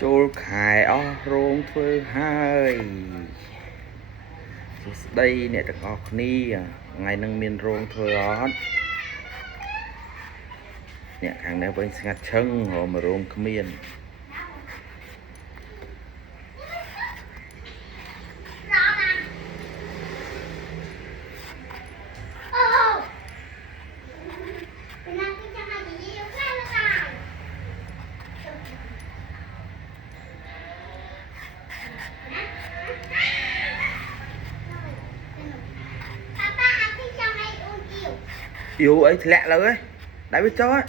Chôl khai ở rôn thơ hai đây nè tầng ọc ni ngày nâng miền rôn thơ ớt nè kháng này bên ngặt chân hồ mà rôn miền yêu ấy thì lẹ lời ấy đã biết cho ấy